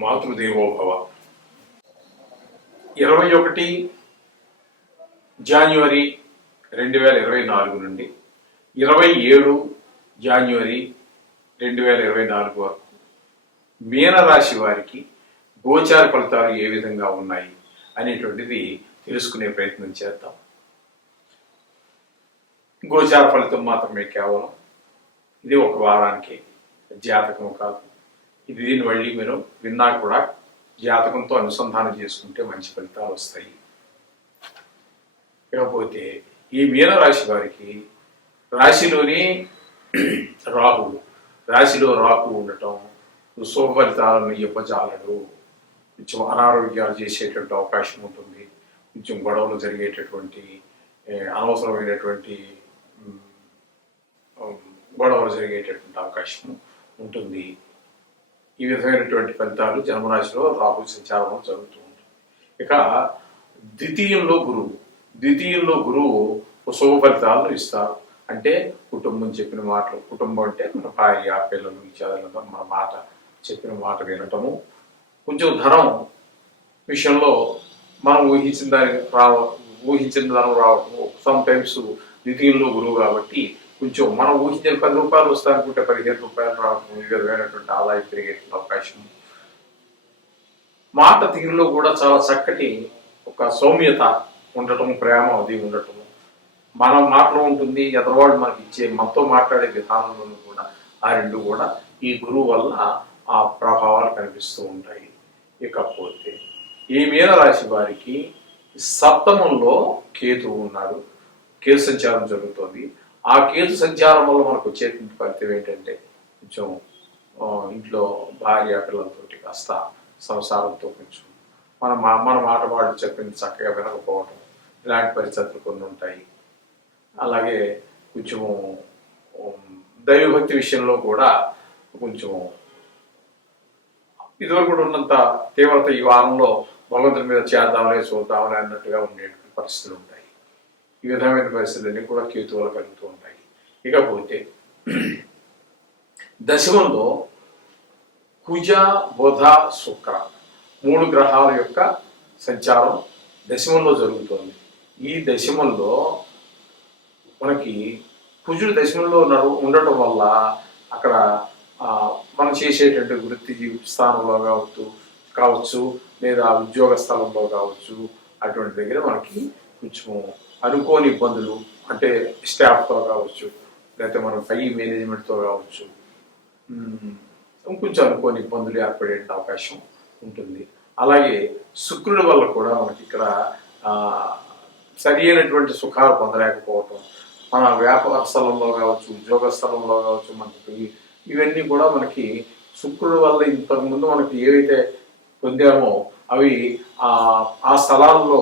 మాతృదేవోభవ. ఇరవై ఒకటి జాన్యువరి రెండు వేల ఇరవై నాలుగు నుండి ఇరవై ఏడు జాన్యువరి రెండు వేల ఇరవై నాలుగు వరకు. మీనరాశి వారికి గోచార ఫలితాలు ఏ విధంగా ఉన్నాయి అనేటువంటిది తెలుసుకునే ప్రయత్నం చేద్దాం. గోచార ఫలితం మాత్రమే కేవలం ఇది ఒక వారానికి జాతకం కాదు. ఇది దీన్ని మళ్ళీ మీరు విన్నా కూడా జాతకంతో అనుసంధానం చేసుకుంటే మంచి ఫలితాలు వస్తాయి. ఇకపోతే ఈ మీనరాశి వారికి రాశిలోని రాహు రాశిలో రాహు ఉండటం శుభ ఫలితాలను ఇవ్వజాలడు. కొంచెం అనారోగ్యాలు చేసేటువంటి అవకాశం ఉంటుంది. కొంచెం గొడవలు జరిగేటటువంటి అనవసరమైనటువంటి గొడవలు జరిగేటటువంటి అవకాశం ఉంటుంది. ఈ విధమైనటువంటి ఫలితాలు జన్మరాశిలో రాహు సంచారం జరుగుతూ ఉంటుంది. ఇక ద్వితీయంలో గురువు. ద్వితీయంలో గురువు శుభ ఫలితాలను ఇస్తారు. అంటే కుటుంబం చెప్పిన మాటలు కుటుంబం అంటే మన భార్య పిల్లలు ఇత్యాదులతో మన మాట చెప్పిన మాట వినటము. కొంచెం ధనం విషయంలో మనం ఊహించిన దానికి రావ ఊహించిన ధనం రావటము. సమ్ టైమ్స్ ద్వితీయంలో గురువు కాబట్టి కొంచెం మనం ఊహించిన పది రూపాయలు వస్తాయనుకుంటే పదిహేను రూపాయలు రావడం విధమైనటువంటి ఆదాయం పెరిగేటువంటి అవకాశం. మాట తీరులో కూడా చాలా చక్కటి ఒక సౌమ్యత ఉండటం ప్రేమ అది ఉండటం. మన మాటలో ఉంటుంది ఎదరవాళ్ళు మనకి ఇచ్చే మనతో మాట్లాడే విధానంలోనూ కూడా ఆ రెండు కూడా ఈ గురువు వల్ల ఆ ప్రభావాలు కనిపిస్తూ ఉంటాయి. ఇకపోతే ఈ మీన రాశి వారికి సప్తమంలో కేతువు ఉన్నాడు కేతు సంచారం జరుగుతోంది. ఆ కేతు సంచారం వల్ల మనకు వచ్చేటువంటి ఫలితం ఏంటంటే కొంచెం ఇంట్లో భార్య పిల్లలతోటి కాస్త సంసారంతో కొంచెం మన మా మన మాట వాళ్ళు చెప్పింది చక్కగా వినకపోవడం ఇలాంటి పరిస్థితులు కొన్ని ఉంటాయి. అలాగే కొంచెము దైవభక్తి విషయంలో కూడా కొంచెం ఇదివరకు కూడా ఉన్నంత తీవ్రత ఈ వారంలో భగవంతుడి మీద చేద్దామనే చూద్దామని అన్నట్టుగా ఉండేటువంటి పరిస్థితులు ఉంటాయి. ఈ విధమైన పరిస్థితులన్నీ కూడా కేతువులు కలుగుతూ ఉంటాయి. ఇకపోతే దశమంలో కుజ బుధ శుక్ర మూడు గ్రహాల యొక్క సంచారం దశమంలో జరుగుతోంది. ఈ దశమంలో మనకి కుజుడు దశమంలో నడు- ఉండటం వల్ల అక్కడ మనం చేసేటువంటి వృత్తి స్థానంలో కావచ్చు కావచ్చు లేదా ఉద్యోగ స్థలంలో కావచ్చు అటువంటి దగ్గర మనకి కొంచెం అనుకోని ఇబ్బందులు అంటే స్టాఫ్తో కావచ్చు లేకపోతే మన పై మేనేజ్మెంట్తో కావచ్చు కొంచెం అనుకోని ఇబ్బందులు ఏర్పడే అవకాశం ఉంటుంది. అలాగే శుక్రుడి వల్ల కూడా మనకి ఇక్కడ సరి అయినటువంటి సుఖాలు పొందలేకపోవటం. మన వ్యాపార స్థలంలో కావచ్చు ఉద్యోగ స్థలంలో కావచ్చు మనకి ఇవన్నీ కూడా మనకి శుక్రుడి వల్ల ఇంతకుముందు మనకి ఏవైతే పొందామో అవి ఆ స్థలాల్లో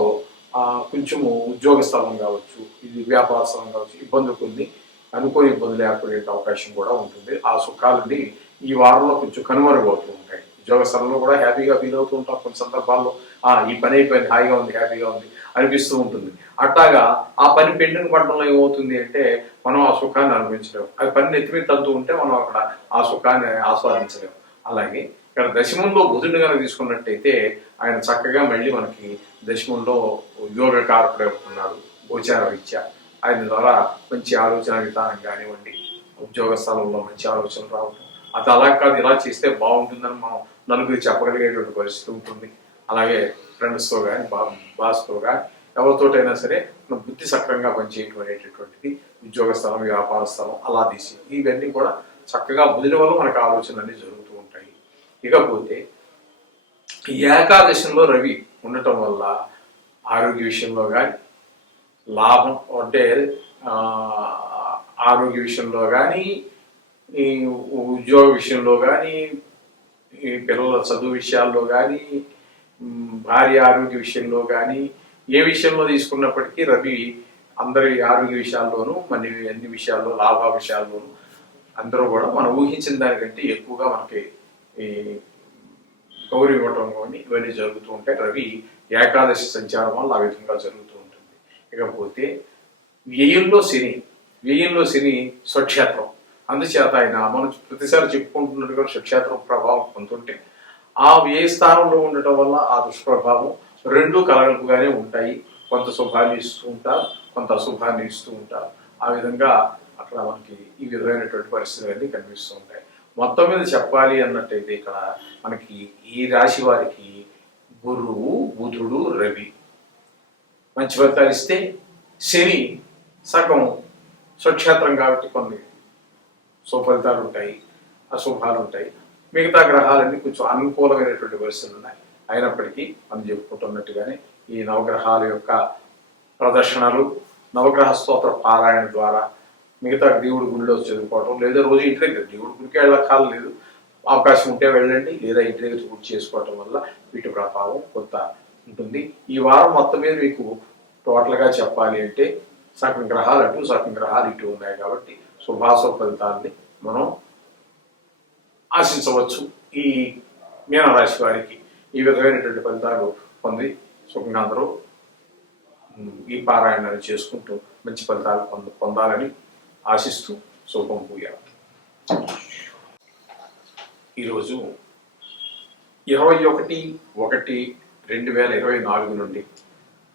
కొంచెము ఉద్యోగ స్థలం కావచ్చు ఇది వ్యాపార స్థలం కావచ్చు ఇబ్బందులు కొన్ని అనుకోని ఇబ్బందులు ఏర్పడే అవకాశం కూడా ఉంటుంది. ఆ సుఖాలని ఈ వారంలో కొంచెం కనుమరుగవుతూ ఉంటాయి. ఉద్యోగ స్థలంలో కూడా హ్యాపీగా ఫీల్ అవుతూ ఉంటాం కొన్ని సందర్భాల్లో. ఆ ఈ పని అయిపోయింది హాయిగా ఉంది హ్యాపీగా ఉంది అనిపిస్తూ ఉంటుంది. అట్లాగా ఆ పని పెండిన పడడంలో ఏమవుతుంది అంటే మనం ఆ సుఖాన్ని అనుభవించలేము అది పని నెత్తి మీద తగ్గుతూ ఉంటే మనం అక్కడ ఆ సుఖాన్ని ఆస్వాదించలేము అలాగే ఇక్కడ దశమంలో బుధుడిని కనుక తీసుకున్నట్టయితే ఆయన చక్కగా మళ్ళీ మనకి దశమంలో యోగ కారకుడు అవుతున్నాడు గోచార విద్య ఆయన ద్వారా మంచి ఆలోచన విధానం కానివ్వండి ఉద్యోగ స్థలంలో మంచి ఆలోచనలు రావడం అది అలా కాదు ఇలా చేస్తే బాగుంటుందని మనం నలుగురు చెప్పగలిగేటువంటి పరిస్థితి ఉంటుంది. అలాగే ఫ్రెండ్స్తో కానీ బా బాస్తో కానీ ఎవరితోటైనా సరే బుద్ధి సక్రంగా పనిచేయటం ఉద్యోగ స్థలం వ్యాపార స్థలం అలా తీసి ఇవన్నీ కూడా చక్కగా బుద్ధి వల్ల మనకు ఆలోచన అనేది జరుగుతుంది ఇకపోతే ఈ ఏకాదశంలో రవి ఉండటం వల్ల ఆరోగ్య విషయంలో కానీ లాభం అంటే ఆరోగ్య విషయంలో కానీ ఈ ఉద్యోగ విషయంలో కానీ ఈ పిల్లల చదువు విషయాల్లో కానీ భార్య ఆరోగ్య విషయంలో కానీ ఏ విషయంలో తీసుకున్నప్పటికీ రవి అందరి ఆరోగ్య విషయాల్లోనూ మన అన్ని విషయాల్లో లాభ విషయాల్లోనూ అందరూ కూడా మనం ఊహించిన దానికంటే ఎక్కువగా మనకి ఈ గౌరవ ఇవ్వటం కానీ ఇవన్నీ జరుగుతూ ఉంటాయి. రవి ఏకాదశి సంచారం వల్ల ఆ విధంగా జరుగుతూ ఉంటుంది. ఇకపోతే వ్యయంలో శని వ్యయంలో శని స్వక్షేత్రం. అందుచేత ఆయన మనం ప్రతిసారి చెప్పుకుంటున్నట్టుగా స్వక్షేత్రం ప్రభావం పొందుతుంటే ఆ వ్యయ స్థానంలో ఉండటం వల్ల ఆ దుష్ప్రభావం రెండు కలగలుపుగానే ఉంటాయి. కొంత శుభాన్ని ఇస్తూ ఉంటారు కొంత అశుభాన్ని ఇస్తూ ఉంటారు. ఆ విధంగా అక్కడ మనకి ఈ విధమైనటువంటి పరిస్థితులు అన్నీ కనిపిస్తూ ఉంటాయి. మొత్తం మీద చెప్పాలి అన్నట్టయితే ఇక్కడ మనకి ఈ రాశి వారికి గురువు బుధుడు రవి. మంచి ఫలితాలు ఇస్తే శని సగం స్వక్షేత్రం కాబట్టి కొన్ని సుఫలితాలు ఉంటాయి అశుభాలు ఉంటాయి. మిగతా గ్రహాలన్నీ కొంచెం అనుకూలమైనటువంటి పరిస్థితులు ఉన్నాయి. అయినప్పటికీ మనం చెప్పుకుంటున్నట్టుగానే ఈ నవగ్రహాల యొక్క ప్రదర్శనలు నవగ్రహ స్తోత్ర పారాయణ ద్వారా మిగతా దేవుడి గుడిలో చదువుకోవటం లేదా రోజు ఇంటి దగ్గర దేవుడి గుడికి వెళ్ళకాలం లేదు. అవకాశం ఉంటే వెళ్ళండి లేదా ఇంటి దగ్గర గుర్తు చేసుకోవటం వల్ల వీటి ప్రభావం కొంత ఉంటుంది. ఈ వారం మొత్తం మీద మీకు టోటల్గా చెప్పాలి అంటే సగం గ్రహాలు అటు సగం గ్రహాలు ఇటు ఉన్నాయి కాబట్టి శుభాశుభ ఫలితాన్ని మనం ఆశించవచ్చు. ఈ మీనరాశి వారికి ఈ విధమైనటువంటి ఫలితాలు పొంది సుఖంగా అందరూ ఈ పారాయణాన్ని చేసుకుంటూ మంచి ఫలితాలు పొంద పొందాలని ఆశిస్తూ శుభం పూయాలి. ఈరోజు ఇరవై ఒకటి ఒకటి రెండు వేల ఇరవై నాలుగు నుండి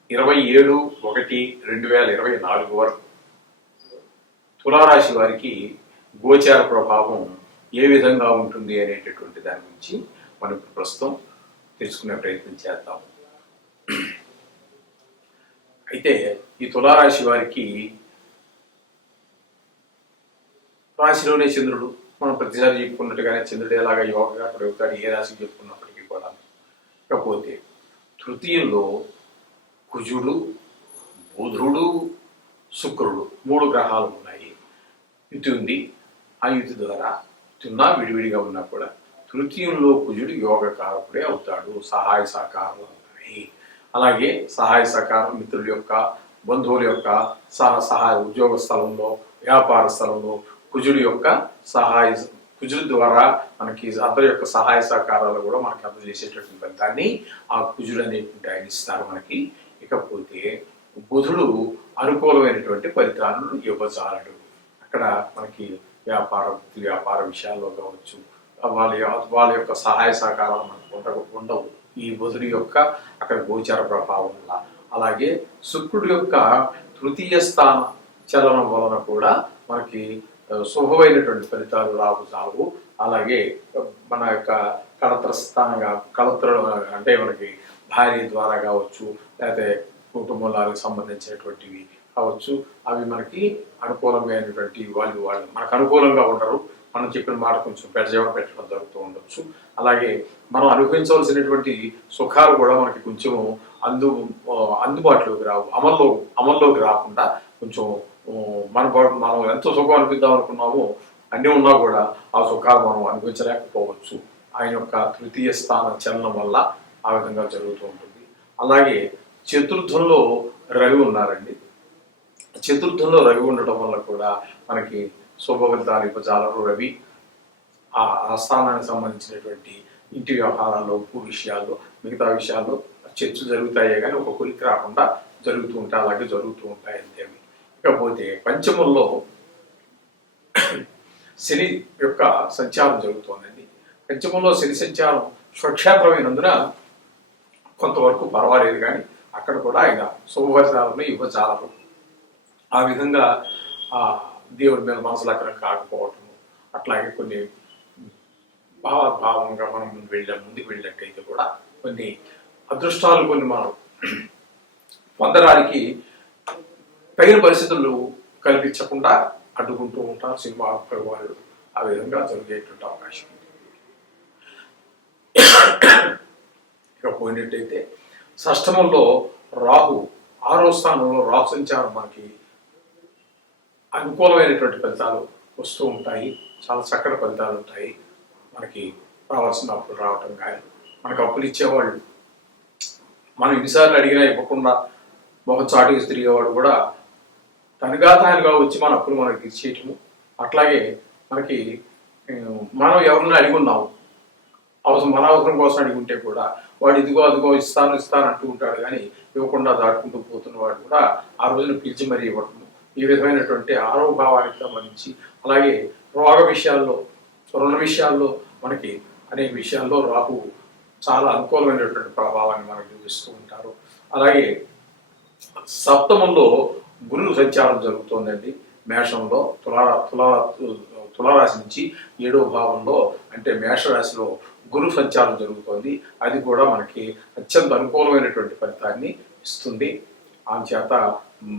ఇరవై ఏడు ఒకటి రెండు వేల ఇరవై నాలుగు వరకు తులారాశి వారికి గోచార ప్రభావం ఏ విధంగా ఉంటుంది అనేటటువంటి దాని గురించి మనం ప్రస్తుతం తెలుసుకునే ప్రయత్నం చేద్దాం. అయితే ఈ తులారాశి వారికి రాశిలోనే చంద్రుడు. మనం ప్రతిసారి చెప్పుకున్నట్టుగానే చంద్రుడు ఎలాగా యోగగా ప్రయోగాడు ఏ రాశికి చెప్పుకున్నప్పటికీ కూడా. కాకపోతే తృతీయంలో కుజుడు బుధుడు శుక్రుడు మూడు గ్రహాలు ఉన్నాయి. యుతి ఉంది. ఆ యుతి ద్వారా తిన్నా విడివిడిగా ఉన్నా కూడా తృతీయంలో కుజుడు యోగ కారకుడే అవుతాడు. సహాయ సహకారాలు ఉన్నాయి. అలాగే సహాయ సహకారం మిత్రుల యొక్క బంధువుల యొక్క సహ సహాయ ఉద్యోగ స్థలంలో వ్యాపార స్థలంలో కుజుడి యొక్క సహాయ కుజుడి ద్వారా మనకి అందరి యొక్క సహాయ సహకారాలు కూడా మనకి అందజేసేటటువంటి ఫలితాన్ని ఆ కుజుడు అనేటువంటి ఆయన ఇస్తారు మనకి. ఇకపోతే బుధుడు అనుకూలమైనటువంటి ఫలితాలను ఇవ్వజాలడు. అక్కడ మనకి వ్యాపార వ్యాపార విషయాల్లో కావచ్చు వాళ్ళ వాళ్ళ యొక్క సహాయ సహకారాలు మనకు ఉండవు ఉండవు. ఈ బుధుడి యొక్క అక్కడ గోచర ప్రభావం వల్ల. అలాగే శుక్రుడి యొక్క తృతీయ స్థాన చలనం వలన కూడా మనకి శుభమైనటువంటి ఫలితాలు రావు రావు అలాగే మన యొక్క కళత్రస్థానంగా కళత్ర అంటే మనకి భార్య ద్వారా కావచ్చు లేకపోతే కుటుంబాలకు సంబంధించినటువంటివి కావచ్చు అవి మనకి అనుకూలమైనటువంటి వాళ్ళు వాళ్ళు మనకు అనుకూలంగా ఉండరు. మనం చెప్పిన మాట కొంచెం పెడజేవ పెట్టడం జరుగుతూ ఉండొచ్చు. అలాగే మనం అనుభవించవలసినటువంటి సుఖాలు కూడా మనకి కొంచెం అందు అందుబాటులోకి రావు అమల్లో అమల్లోకి రాకుండా కొంచెం మన మనం ఎంత సుఖం అనిపిద్దాం అనుకున్నామో అన్నీ ఉన్నా కూడా ఆ సుఖాలు మనం అనిపించలేకపోవచ్చు ఆయన యొక్క తృతీయ స్థాన చలనం వల్ల ఆ విధంగా జరుగుతూ ఉంటుంది. అలాగే చతుర్థంలో రవి ఉన్నారండి. చతుర్థంలో రవి ఉండటం వల్ల కూడా మనకి శుభ ఉపజాలరు రవి. ఆ ఆస్థానానికి స్థానానికి సంబంధించినటువంటి ఇంటి వ్యవహారాల్లో ఉప్పు విషయాల్లో మిగతా విషయాల్లో చర్చలు జరుగుతాయే కానీ ఒక కొలికి రాకుండా జరుగుతూ ఉంటాయి అలాగే జరుగుతూ ఉంటాయి అంతేమి అవి. ఇకపోతే పంచమంలో శని యొక్క సంచారం జరుగుతోందండి. పంచమంలో శని సంచారం స్వక్షేత్రమైనందున కొంతవరకు పర్వాలేదు కానీ అక్కడ కూడా ఆయన శుభఫలితాలను ఇవ్వచాలరు ఆ విధంగా ఆ దేవుడి మీద మనసులు అక్కడ కాకపోవటం అట్లాగే కొన్ని భావభావంగా మనం ముందు వెళ్ళాం ముందుకు వెళ్ళినట్టయితే కూడా కొన్ని అదృష్టాలు కొన్ని మనం పొందడానికి తగిన పరిస్థితులు కల్పించకుండా అడ్డుకుంటూ ఉంటారు సినిమా వాళ్ళు ఆ విధంగా జరిగేటువంటి అవకాశం ఉంది. ఇక పోయినట్టయితే షష్టమంలో రాహు ఆరో స్థానంలో రాహు సంచారం మనకి అనుకూలమైనటువంటి ఫలితాలు వస్తూ ఉంటాయి. చాలా చక్కటి ఫలితాలు ఉంటాయి. మనకి రావాల్సిన అప్పులు రావటం కానీ మనకు అప్పులు ఇచ్చేవాళ్ళు మనం ఎన్నిసార్లు అడిగినా ఇవ్వకుండా మొహం చాటుకు తిరిగేవాడు కూడా తనుగాతానుగా వచ్చి మన అప్పులు మనకి తీర్చేయటము అట్లాగే మనకి మనం ఎవరిని అడిగి ఉన్నాము? అవసరం మన అవసరం కోసం అడిగి ఉంటే కూడా వాడు ఇదిగో అదిగో ఇస్తాను ఇస్తాను అంటూ ఉంటాడు. కానీ ఇవ్వకుండా దాటుకుంటూ పోతున్న వాడు కూడా ఆ రోజున పిలిచి మరీ ఇవ్వటం ఈ విధమైనటువంటి ఆరోగ్యభావానికి సంబంధించి అలాగే రోగ విషయాల్లో రుణ విషయాల్లో మనకి అనేక విషయాల్లో రాహు చాలా అనుకూలమైనటువంటి ప్రభావాన్ని మనకు చూపిస్తూ ఉంటారు. అలాగే సప్తమంలో గురువు సంచారం జరుగుతోందండి. మేషంలో తులా తులా తులారాశి నుంచి ఏడో భావంలో అంటే మేషరాశిలో గురు సంచారం జరుగుతోంది. అది కూడా మనకి అత్యంత అనుకూలమైనటువంటి ఫలితాన్ని ఇస్తుంది. అందుచేత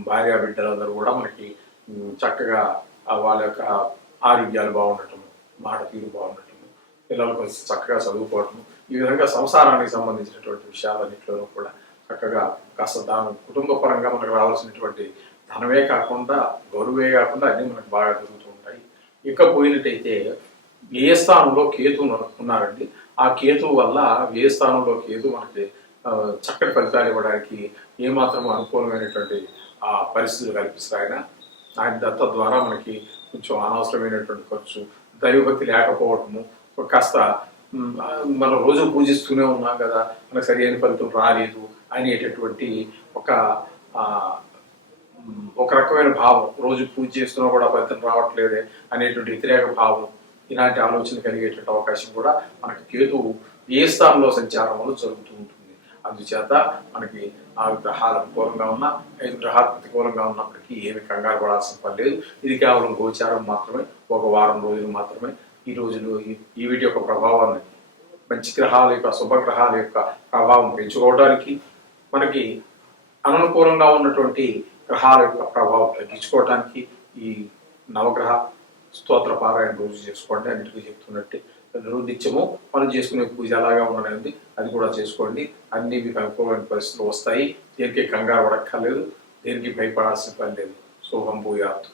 భార్య బిడ్డలందరూ కూడా మనకి చక్కగా వాళ్ళ యొక్క ఆరోగ్యాలు బాగుండటం మాట తీరు బాగుండటం పిల్లలు కొంచెం చక్కగా చదువుకోవటం ఈ విధంగా సంసారానికి సంబంధించినటువంటి విషయాలన్నింటిలోనూ కూడా చక్కగా కాస్త దాని కుటుంబ పరంగా మనకు రావాల్సినటువంటి ధనమే కాకుండా గౌరవే కాకుండా అన్నీ మనకు బాగా జరుగుతూ ఉంటాయి. ఇక పోయినట్టయితే ఏ స్థానంలో కేతు ఉన్నారండి. ఆ కేతు వల్ల ఏ స్థానంలో కేతు మనకి చక్కటి ఫలితాలు ఇవ్వడానికి ఏమాత్రం అనుకూలమైనటువంటి ఆ పరిస్థితులు కల్పిస్తాయన ఆయన. దత్త ద్వారా మనకి కొంచెం అనవసరమైనటువంటి ఖర్చు దైవభక్తి లేకపోవటము కాస్త మనం రోజు పూజిస్తూనే ఉన్నాం కదా మనకు సరి అయిన ఫలితం రాలేదు అనేటటువంటి ఒక ఒక రకమైన భావం రోజు పూజ చేస్తున్నా కూడా ఫలితం రావట్లేదే అనేటువంటి వ్యతిరేక భావం ఇలాంటి ఆలోచన కలిగేటువంటి అవకాశం కూడా మనకి కేతువు ఏ స్థానంలో సంచారం వల్ల జరుగుతూ ఉంటుంది. అందుచేత మనకి నాలుగు గ్రహాలు అనుకూలంగా ఉన్నా ఐదు గ్రహాలు ప్రతికూలంగా ఉన్నప్పటికీ ఏమి కంగారు పడాల్సిన పని లేదు. ఇది కేవలం గోచారం మాత్రమే ఒక వారం రోజులు మాత్రమే. ఈ రోజులు ఈ- ఈ వీటి యొక్క ప్రభావాన్ని మంచి గ్రహాల యొక్క శుభగ్రహాల యొక్క ప్రభావం పెంచుకోవడానికి మనకి అననుకూలంగా ఉన్నటువంటి గ్రహాల యొక్క ప్రభావం తగ్గించుకోవడానికి ఈ నవగ్రహ స్తోత్ర పారాయణ రోజు చేసుకోండి. అన్నిటికీ చెప్తున్నట్టు నిత్యము మనం చేసుకునే పూజ అలాగా ఉండనేది అది కూడా చేసుకోండి. అన్ని మీకు అనుకూలమైన పరిస్థితులు వస్తాయి. దేనికి కంగారు పడక్కర్లేదు. దేనికి భయపడాల్సిన పని లేదు. శుభం భూయాత్.